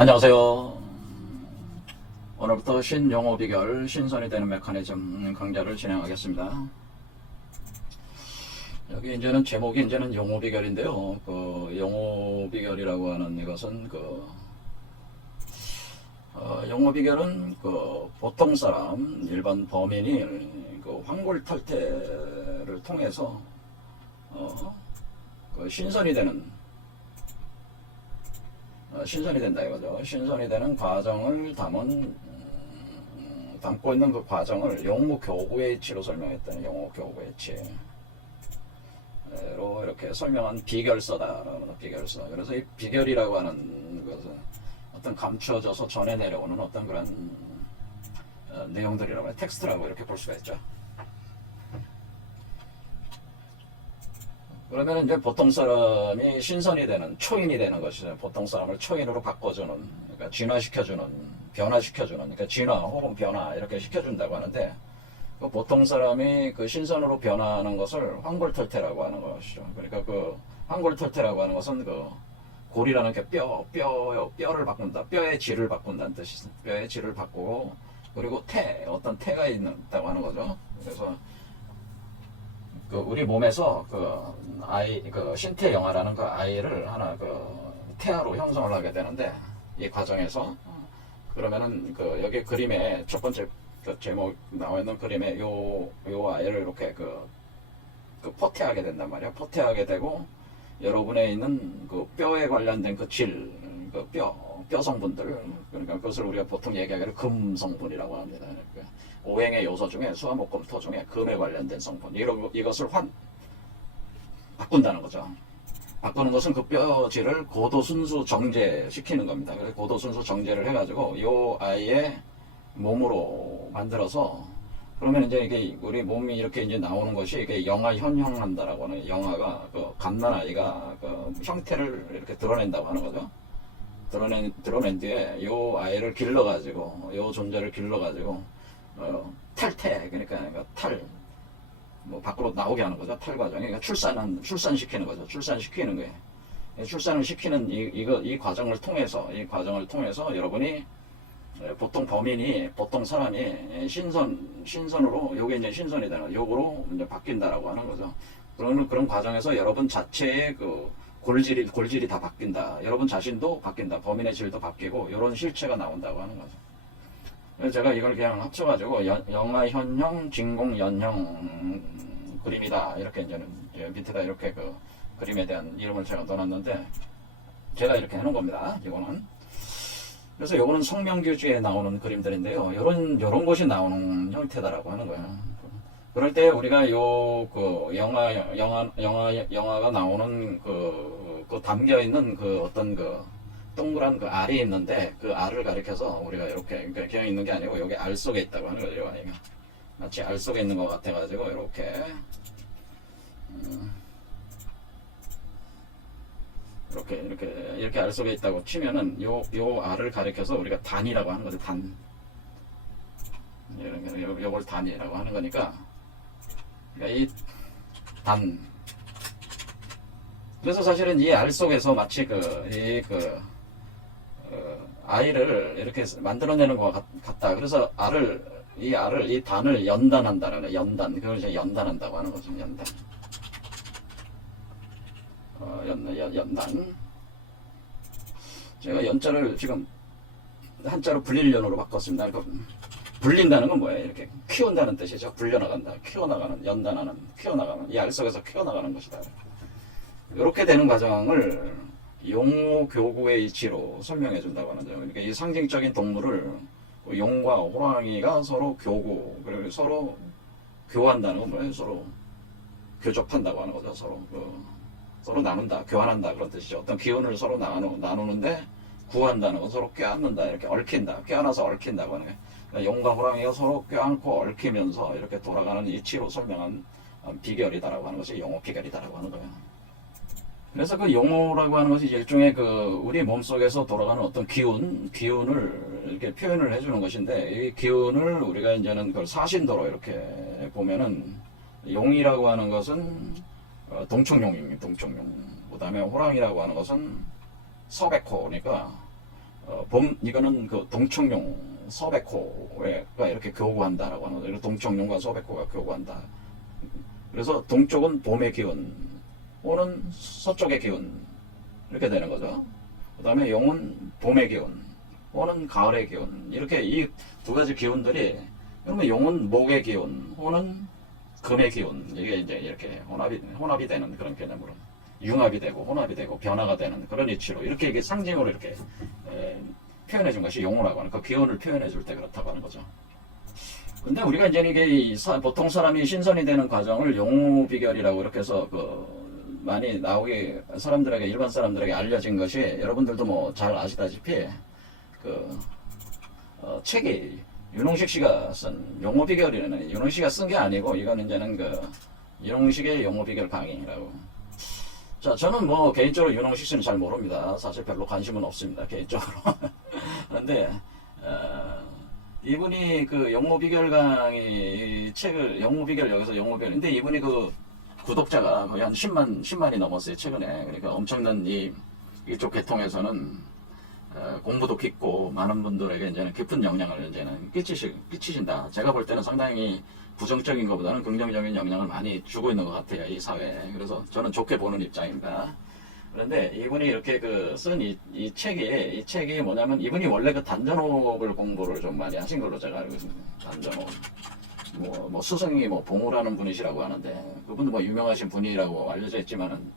안녕하세요. 오늘부터 신용어 비결, 신선이 되는 메커니즘 강좌를 진행하겠습니다. 여기 이제는 제목이 이제는 용어 비결인데요. 그 용어 비결이라고 하는 이것은 용어 비결은 보통 사람, 일반 범인이 환골탈태를 통해서 신선이 된다 이거죠. 신선이 되는 과정을 담고 있는 그 과정을 용어 교구의 이치로 설명했다는 용어 교구의 이치로 이렇게 설명한 비결서다라는 비결서. 그래서 이 비결이라고 하는 것은 어떤 감추어져서 전해 내려오는 어떤 그런 내용들이라고 텍스트라고 이렇게 볼 수가 있죠. 그러면 이제 보통 사람이 신선이 되는, 초인이 되는 것이죠. 보통 사람을 초인으로 바꿔주는, 그러니까 진화시켜주는, 변화시켜주는, 그러니까 진화 혹은 변화 이렇게 시켜준다고 하는데, 그 보통 사람이 그 신선으로 변화하는 것을 환골탈태라고 하는 것이죠. 그러니까 그 환골탈태라고 하는 것은 그 골이라는 게 뼈를 바꾼다, 뼈의 질을 바꾼다는 뜻이 있습니다. 뼈의 질을 바꾸고, 그리고 어떤 태가 있다고 하는 거죠. 그래서 우리 몸에서 신태 영아라는 그 아이를 하나 태아로 형성을 하게 되는데, 이 과정에서 그러면은 여기 그림에 첫 번째 제목 나와 있는 그림에 요 아이를 이렇게 포태하게 된단 말이야. 포태하게 되고 여러분에 있는 뼈에 관련된 뼈 성분들, 그러니까 그것을 우리가 보통 얘기하기를 금 성분이라고 합니다. 그러니까 오행의 요소 중에 수화목금 토 중에 금에 관련된 성분, 이것을 바꾼다는 거죠. 바꾸는 것은 그 뼈질을 고도순수 정제시키는 겁니다. 그래서 고도순수 정제를 해가지고 이 아이의 몸으로 만들어서, 그러면 이제 이게 우리 몸이 이렇게 이제 나오는 것이 이게 영아 현형한다라고 하는, 영아가 갓난아이가 형태를 이렇게 드러낸다고 하는 거죠. 드러낸 뒤에 요 아이를 길러가지고, 요 존재를 길러가지고 탈태, 그러니까 밖으로 나오게 하는 거죠. 탈 과정이. 그러니까 출산시키는 거죠. 출산시키는 거예요. 출산을 시키는 이 과정을 통해서 여러분이, 보통 사람이 신선으로, 요게 이제 신선이 되는, 요거로 이제 바뀐다라고 하는 거죠. 그런 과정에서 여러분 자체의 골질이 다 바뀐다. 여러분 자신도 바뀐다. 범인의 질도 바뀌고, 이런 실체가 나온다고 하는 거죠. 그래서 제가 이걸 그냥 합쳐가지고 영아 현형, 진공 연형 그림이다. 이렇게 이제는 밑에다 이렇게 그림에 대한 이름을 제가 넣어놨는데, 제가 이렇게 해놓은 겁니다. 이거는. 그래서 요거는 성명규지에 나오는 그림들인데요. 요런 것이 나오는 형태다라고 하는 거예요. 그럴 때 우리가 영화가 나오는 담겨 있는 어떤 동그란 알이 있는데, 그 알을 가리켜서 우리가 이렇게, 그러니까 그냥 있는 게 아니고 여기 알 속에 있다고 하는 거죠. 마치 알 속에 있는 것 같아가지고 이렇게 알 속에 있다고 치면은 요 알을 가리켜서 우리가 단이라고 하는 거죠. 단. 요걸 단이라고 하는 거니까, 그러니까 이 단. 그래서 사실은 이 알 속에서 마치 아이를 이렇게 만들어내는 것 같다. 그래서 이 단을 연단한다라는, 그걸 이제 연단한다고 하는 거죠. 연단. 연단. 제가 연자를 지금 한자로 불릴연으로 바꿨습니다. 불린다는 건 뭐예요? 이렇게 키운다는 뜻이죠. 불려나간다. 키워나가는, 연단하는, 키워나가는, 이 알 속에서 키워나가는 것이다. 이렇게 되는 과정을 용어 교구의 이치로 설명해 준다고 하는 거죠. 그러니까 이 상징적인 동물을, 용과 호랑이가 서로 그리고 서로 교환한다는 건 뭐예요? 서로 교접한다고 하는 거죠. 서로 나눈다, 교환한다, 그런 뜻이죠. 어떤 기운을 서로 나누는데, 구한다는 건 서로 껴안는다, 이렇게 얽힌다, 껴안아서 얽힌다고 하는 거예요. 그러니까 용과 호랑이가 서로 껴안고 얽히면서 이렇게 돌아가는 이치로 설명한 비결이다라고 하는 것이 용어 비결이다라고 하는 거예요. 그래서 용어라고 하는 것이 일종의 우리 몸속에서 돌아가는 어떤 기운을 이렇게 표현을 해주는 것인데, 이 기운을 우리가 이제는 그걸 사신도로 이렇게 보면은, 용이라고 하는 것은 동청용입니다. 동청용. 그 다음에 호랑이라고 하는 것은 서백호니까, 이거는 그 동청룡 서백호가 이렇게 교구한다라고 하는 거죠. 동청룡과 서백호가 교구한다. 그래서 동쪽은 봄의 기운, 호는 서쪽의 기운 이렇게 되는 거죠. 그 다음에 용은 봄의 기운, 호는 가을의 기운. 이렇게 이 두 가지 기운들이, 그러면 용은 목의 기운, 호는 금의 기운. 이게 이제 이렇게 혼합이 되는 그런 개념으로 융합이 되고 혼합이 되고 변화가 되는 그런 이치로 이렇게 이게 상징으로 이렇게 표현해 준 것이 용어라고 하는 그 기운을 표현해 줄 때 그렇다고 하는 거죠. 근데 우리가 이제 이게 보통 사람이 신선이 되는 과정을 용호비결이라고 이렇게 해서 많이 나오게 사람들에게, 일반 사람들에게 알려진 것이, 여러분들도 뭐 잘 아시다시피 책이 윤홍식 씨가 쓴 용호비결이라는, 윤홍식 씨가 쓴 게 아니고 이건 이제는 윤홍식의 용호비결 강의라고. 자, 저는 뭐 개인적으로 윤홍식 씨는 잘 모릅니다. 사실 별로 관심은 없습니다, 개인적으로. 그런데 이분이 그 용호비결 강의 책을, 용호비결, 여기서 용호비결, 근데 이분이 구독자가 거의 한 10만이 넘었어요, 최근에. 그러니까 엄청난 이쪽 계통에서는 공부도 깊고 많은 분들에게 이제는 깊은 영향을 이제는 끼치신다. 제가 볼 때는 상당히 부정적인 것보다는 긍정적인 영향을 많이 주고 있는 것 같아요, 이 사회에. 그래서 저는 좋게 보는 입장입니다. 그런데 이분이 이렇게 쓴 이 책이 뭐냐면, 이분이 원래 단전호흡을 공부를 좀 많이 하신 걸로 제가 알고 있습니다. 단전호흡. 뭐 스승이 봉우라는 분이시라고 하는데, 그분도 뭐 유명하신 분이라고 알려져 있지만은,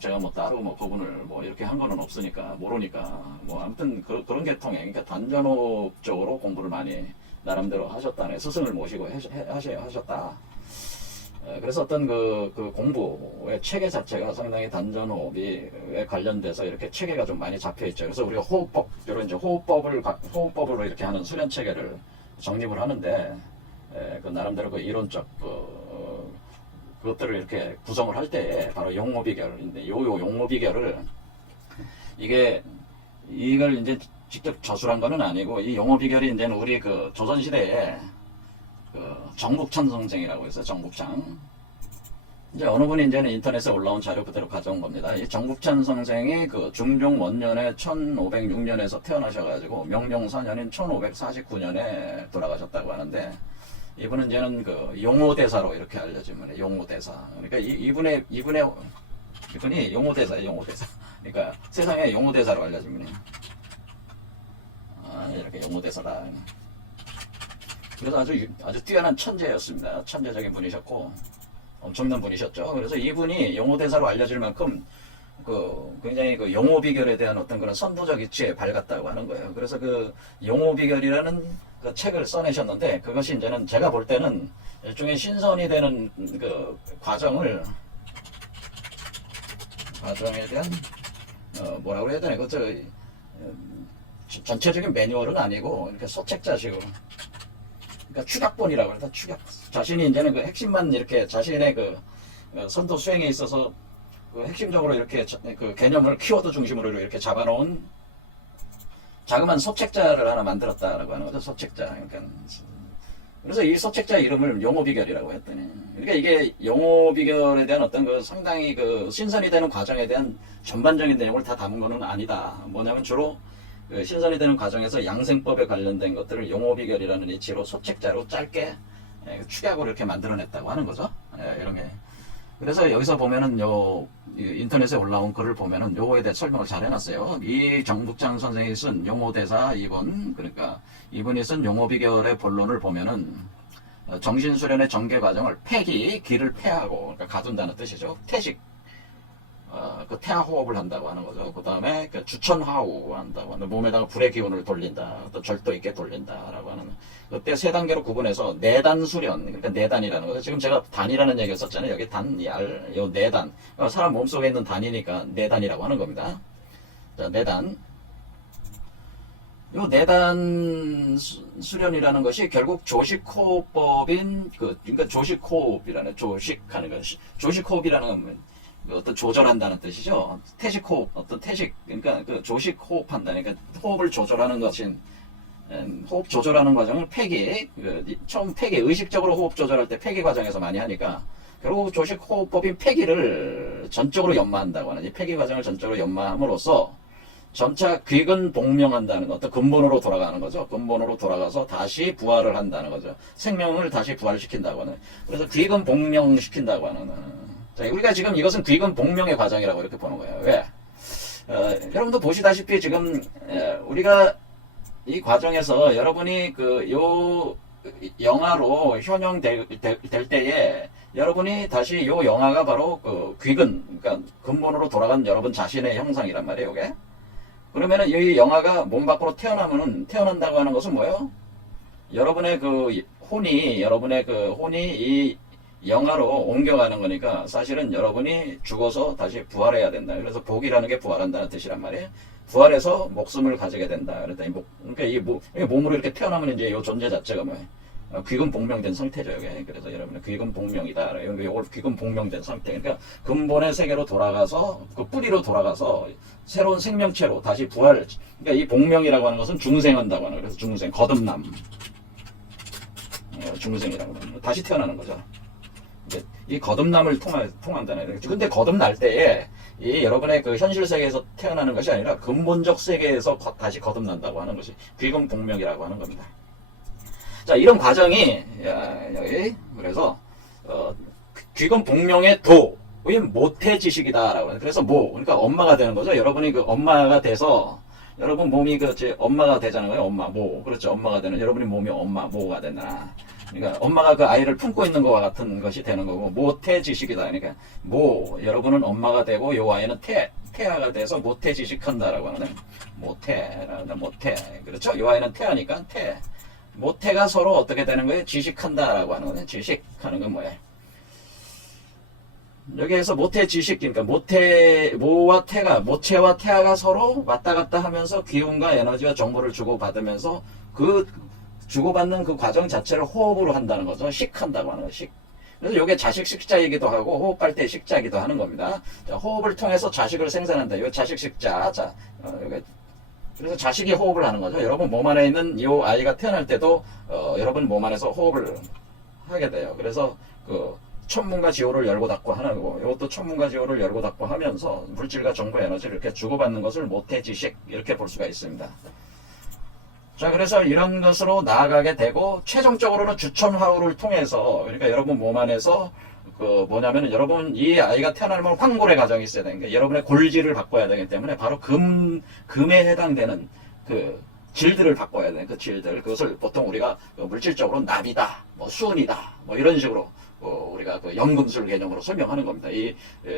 제가 뭐 따로 그분을 이렇게 한 거는 없으니까, 모르니까. 아무튼 그런 계통에, 그러니까 단전호흡 쪽으로 공부를 많이 나름대로 하셨다네. 스승을 모시고 하셨다. 그래서 어떤 그 공부의 체계 자체가 상당히 단전호흡에 관련돼서 이렇게 체계가 좀 많이 잡혀 있죠. 그래서 우리가 호흡법, 이런 이제 호흡법으로 이렇게 하는 수련 체계를 정립을 하는데, 그 나름대로 이론적 그것들을 이렇게 구성을 할 때 바로 용호비결인데, 요 용호비결을 이걸 이제 직접 저술한 거는 아니고, 이 용호비결이 이제는 우리 조선시대에 정북찬 선생이라고 해서, 정북찬. 이제 어느 분이 이제는 인터넷에 올라온 자료 그대로 가져온 겁니다. 이 정북찬 선생이 중종 원년에 1506년에서 태어나셔가지고 명종 4년인 1549년에 돌아가셨다고 하는데, 이분은 이제는 용호대사로 이렇게 알려진 분이에요. 용호대사. 그러니까 이분이 용호대사예요, 용호대사. 그러니까 세상에 용호대사로 알려진 분이에요. 이렇게 용호대사다. 그래서 아주 뛰어난 천재였습니다. 천재적인 분이셨고 엄청난 분이셨죠. 그래서 이분이 용호대사로 알려질 만큼 굉장히 용호비결에 대한 어떤 그런 선도적 이치에 밝았다고 하는 거예요. 그래서 용호비결이라는 책을 써내셨는데, 그것이 이제는 제가 볼 때는 일종의 신선이 되는 과정에 대한 뭐라고 해야 되나, 전체적인 매뉴얼은 아니고 이렇게 서책자식으로, 그러니까 축약본이라고 해서 축약, 자신이 이제는 핵심만 이렇게 자신의 선도 수행에 있어서 핵심적으로 이렇게 개념을 키워드 중심으로 이렇게 잡아놓은 자그마한 서책자를 하나 만들었다라고 하는 거죠. 서책자. 그러니까 그래서 이 서책자 이름을 용호비결이라고 했더니, 그러니까 이게 용호비결에 대한 어떤 상당히 신선이 되는 과정에 대한 전반적인 내용을 다 담은 거는 아니다. 뭐냐면 주로 신선이 되는 과정에서 양생법에 관련된 것들을 용호비결이라는 이치로 서책자로 짧게 축약으로 이렇게 만들어냈다고 하는 거죠. 이런 게. 그래서 여기서 보면은 인터넷에 올라온 글을 보면은 요거에 대해 설명을 잘 해놨어요. 이 정북찬 선생이 쓴 용호대사 2번, 그러니까 이분이 쓴 용호비결의 본론을 보면은 정신수련의 전개 과정을 길을 폐하고, 그러니까 가둔다는 뜻이죠. 태식, 태아호흡을 한다고 하는 거죠. 그 다음에 주천하우 한다고 하는, 몸에다가 불의 기운을 돌린다, 또 절도 있게 돌린다라고 하는, 그때 세 단계로 구분해서 내단 수련, 그러니까 내단이라는 거죠. 지금 제가 단이라는 얘기를 썼잖아요. 여기 요 내단, 사람 몸속에 있는 단이니까 내단이라고 하는 겁니다. 자, 내단. 요 내단 수련이라는 것이 결국 조식호흡법인 그러니까 조식호흡이라는, 조식하는 것이, 조식호흡이라는 건 어떤 조절한다는 뜻이죠. 태식호흡, 어떤 태식, 그러니까 조식호흡한다. 그러니까 호흡을 조절하는 것인, 호흡 조절하는 과정을 처음 의식적으로 호흡 조절할 때 폐기 과정에서 많이 하니까, 결국 조식호흡법인 폐기를 전적으로 연마한다고 하는, 이 폐기 과정을 전적으로 연마함으로써 점차 귀근 복명한다는 것, 또 근본으로 돌아가는 거죠. 근본으로 돌아가서 다시 부활을 한다는 거죠. 생명을 다시 부활시킨다고 하는. 그래서 귀근 복명시킨다고 하는. 자, 우리가 지금 이것은 귀근 복명의 과정이라고 이렇게 보는 거예요. 왜? 여러분도 보시다시피 지금 우리가 이 과정에서 여러분이 요 영화로 현용될 때에 여러분이 다시 요 영화가 바로 귀근, 그러니까 근본으로 돌아간 여러분 자신의 형상이란 말이에요, 이게. 그러면은 이 영화가 몸 밖으로 태어난다고 하는 것은 뭐예요? 여러분의 여러분의 혼이 이 영화로 옮겨가는 거니까 사실은 여러분이 죽어서 다시 부활해야 된다. 그래서 복이라는 게 부활한다는 뜻이란 말이에요. 부활해서 목숨을 가지게 된다. 그러니까 이 몸으로 이렇게 태어나면 이제 이 존재 자체가 뭐예요? 귀근 복명된 상태죠, 이게. 그래서 여러분은 귀근 복명이다. 이걸 귀근 복명된 상태. 그러니까 근본의 세계로 돌아가서, 그 뿌리로 돌아가서 새로운 생명체로 다시 부활. 그러니까 이 복명이라고 하는 것은 중생한다고 하는 거예요. 그래서 중생, 거듭남. 중생이라고 하는 거예요. 다시 태어나는 거죠. 이 거듭남을 통한다는. 근데 거듭날 때에 이 여러분의 그 현실 세계에서 태어나는 것이 아니라 근본적 세계에서 다시 거듭난다고 하는 것이 귀근 복명이라고 하는 겁니다. 자, 이런 과정이 여기 그래서 귀근 복명의 도의 모태 지식이다라고 해요. 그래서 그러니까 엄마가 되는 거죠. 여러분이 그 엄마가 돼서 여러분 몸이 엄마가 되잖아요. 엄마, 그렇죠. 엄마가 되는 여러분이 몸이 엄마, 모가 된다. 그러니까 엄마가 그 아이를 품고 있는 것과 같은 것이 되는 거고 모태 지식이다. 그러니까 여러분은 엄마가 되고 요 아이는 태아가 돼서 모태 지식한다라고 하는 모태. 그렇죠. 요 아이는 태아니까 모태가 서로 어떻게 되는 거예요? 지식한다라고 하는 거예요. 지식하는 건 뭐예요? 여기에서 모태 지식, 그러니까 모와 태가, 모체와 태아가 서로 왔다 갔다 하면서 기운과 에너지와 정보를 주고받으면서 그 주고받는 그 과정 자체를 호흡으로 한다는 거죠. 식한다고 하는 거죠. 그래서 이게 자식 식자이기도 하고 호흡할 때 식자이기도 하는 겁니다. 자, 호흡을 통해서 자식을 생산한다. 이 자식 식자. 자, 그래서 자식이 호흡을 하는 거죠. 여러분 몸 안에 있는 이 아이가 태어날 때도 여러분 몸 안에서 호흡을 하게 돼요. 그래서 천문과 지호를 열고 닫고 하는 거고, 이것도 천문과 지호를 열고 닫고 하면서 물질과 정보 에너지를 이렇게 주고받는 것을 모태지식 이렇게 볼 수가 있습니다. 자, 그래서 이런 것으로 나아가게 되고 최종적으로는 주천화우를 통해서, 그러니까 여러분 몸 안에서 뭐냐면은 여러분 이 아이가 태어나면 황골의 과정이 있어야 되니까 여러분의 골질을 바꿔야 되기 때문에 바로 금에 해당되는 질들을 바꿔야 되는 그 질들, 그것을 보통 우리가 물질적으로 납이다, 수은이다, 이런 식으로 우리가 연금술 개념으로 설명하는 겁니다. 이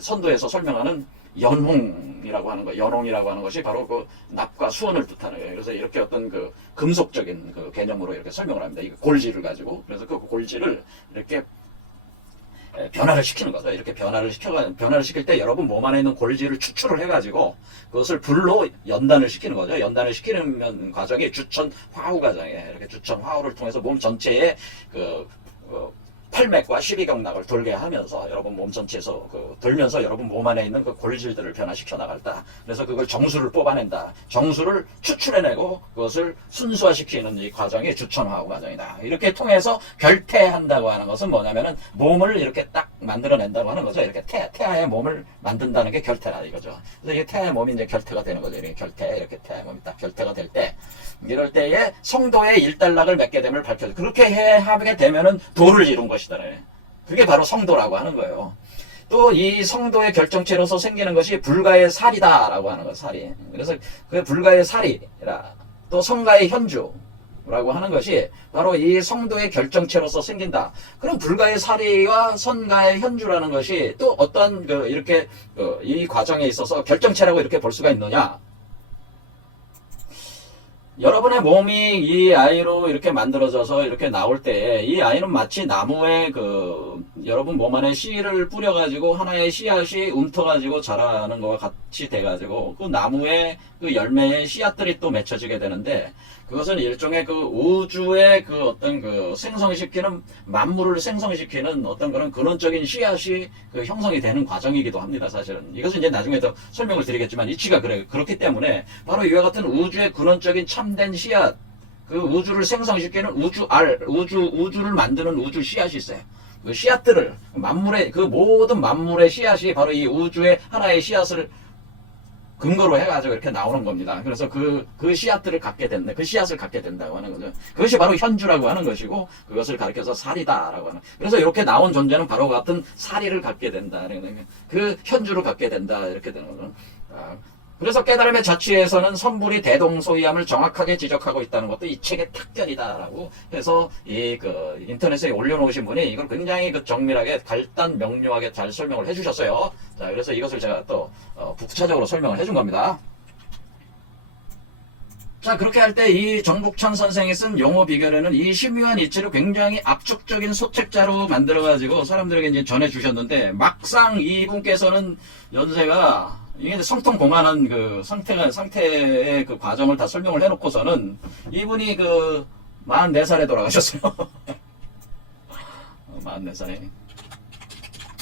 선도에서 설명하는 연홍이라고 하는 거, 연홍이라고 하는 것이 바로 납과 수은을 뜻하는 거예요. 그래서 이렇게 어떤 금속적인 개념으로 이렇게 설명을 합니다. 이 골질을 가지고. 그래서 그 골질을 이렇게 변화를 시키는 거죠. 이렇게 변화를 시킬 때 여러분 몸 안에 있는 골질을 추출을 해가지고 그것을 불로 연단을 시키는 거죠. 연단을 시키는 과정이 주천화우 과정이에요. 이렇게 주천화우를 통해서 몸 전체에 팔맥과 12경락을 돌게 하면서 여러분 몸 전체에서 돌면서 여러분 몸 안에 있는 그 골질들을 변화시켜 나갈다. 그래서 그걸 정수를 뽑아낸다. 정수를 추출해내고 그것을 순수화시키는 이 과정이 주천화우 과정이다. 이렇게 통해서 결태한다고 하는 것은 뭐냐면은 몸을 이렇게 딱 만들어낸다고 하는 거죠. 이렇게 태아의 몸을 만든다는 게 결태라 이거죠. 그래서 이게 태아의 몸이 이제 결태가 되는 거죠. 이렇게 이렇게 태아의 몸이 딱 결태가 될 때, 이럴 때에 성도의 일단락을 맺게 됨을 밝혀줘. 그렇게 하게 되면은 도를 이룬 것이다. 그게 바로 성도라고 하는 거예요. 또 이 성도의 결정체로서 생기는 것이 불가의 살이다라고 하는 거예요. 살이. 그래서 그 불가의 살이라, 또 성가의 현주라고 하는 것이 바로 이 성도의 결정체로서 생긴다. 그럼 불가의 살이와 성가의 현주라는 것이 또 어떤 이렇게 이 과정에 있어서 결정체라고 이렇게 볼 수가 있느냐? 여러분의 몸이 이 아이로 이렇게 만들어져서 이렇게 나올 때 이 아이는 마치 나무에 여러분 몸 안에 씨를 뿌려가지고 하나의 씨앗이 움터가지고 자라는 것과 같이 돼가지고 그 나무의 그 열매에 씨앗들이 또 맺혀지게 되는데, 그것은 일종의 우주의 어떤 생성시키는, 만물을 생성시키는 어떤 그런 근원적인 씨앗이 형성이 되는 과정이기도 합니다, 사실은. 이것은 이제 나중에 더 설명을 드리겠지만 이치가 그렇기 때문에 바로 이와 같은 우주의 근원적인 참된 씨앗, 우주를 생성시키는 우주를 만드는 우주 씨앗이 있어요. 그 씨앗들을, 모든 만물의 씨앗이 바로 이 우주의 하나의 씨앗을 근거로 해가지고 이렇게 나오는 겁니다. 그래서 그 씨앗들을 갖게 된다. 그 씨앗을 갖게 된다고 하는 거죠. 그것이 바로 현주라고 하는 것이고, 그것을 가리켜서 사리다라고 하는. 그래서 이렇게 나온 존재는 바로 같은 사리를 갖게 된다. 그 현주를 갖게 된다. 이렇게 되는 거죠. 그래서 깨달음의 자취에서는 선불이 대동소이함을 정확하게 지적하고 있다는 것도 이 책의 특견이다라고 해서 인터넷에 올려놓으신 분이 이걸 굉장히 정밀하게 간단 명료하게 잘 설명을 해주셨어요. 자, 그래서 이것을 제가 또 부차적으로 설명을 해준 겁니다. 자, 그렇게 할 때 이 정북천 선생이 쓴 용어 비결에는 이 신묘한 이치를 굉장히 압축적인 소책자로 만들어가지고 사람들에게 이제 전해주셨는데, 막상 이분께서는 연세가 이게 성통공안한 그 상태의 그 과정을 다 설명을 해놓고서는 이분이 44살에 돌아가셨어요. 44살에.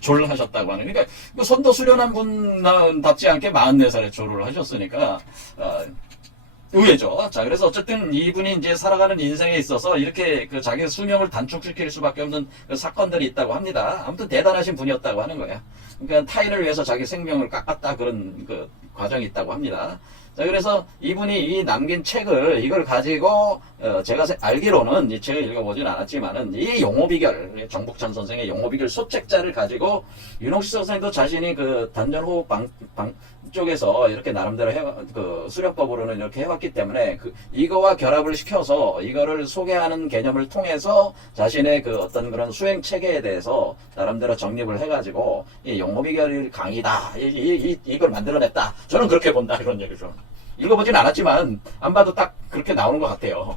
졸을 하셨다고 하는. 그러니까 손도 수련한 분답지 않게 44살에 졸을 하셨으니까, 의외죠. 자, 그래서 어쨌든 이분이 이제 살아가는 인생에 있어서 이렇게 자기 수명을 단축시킬 수밖에 없는 사건들이 있다고 합니다. 아무튼 대단하신 분이었다고 하는 거예요. 그러니까 타인을 위해서 자기 생명을 깎았다, 그런 과정이 있다고 합니다. 자, 그래서 이분이 이 남긴 책을, 이걸 가지고, 제가 알기로는 이 책을 읽어보진 않았지만은, 이 용어비결, 정북천 선생의 용어비결 소책자를 가지고, 윤옥시 선생도 자신이 단전호흡 쪽에서 이렇게 나름대로 수련법으로는 이렇게 해왔기 때문에, 이거와 결합을 시켜서, 이거를 소개하는 개념을 통해서 자신의 어떤 그런 수행 체계에 대해서 나름대로 정립을 해가지고, 이 용어비결 강의다. 이걸 만들어냈다. 저는 그렇게 본다. 이런 얘기죠. 읽어보진 않았지만 안 봐도 딱 그렇게 나오는 것 같아요.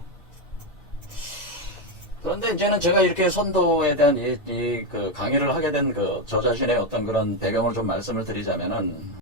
그런데 이제는 제가 이렇게 선도에 대한 강의를 하게 된 저 자신의 어떤 그런 배경을 좀 말씀을 드리자면은,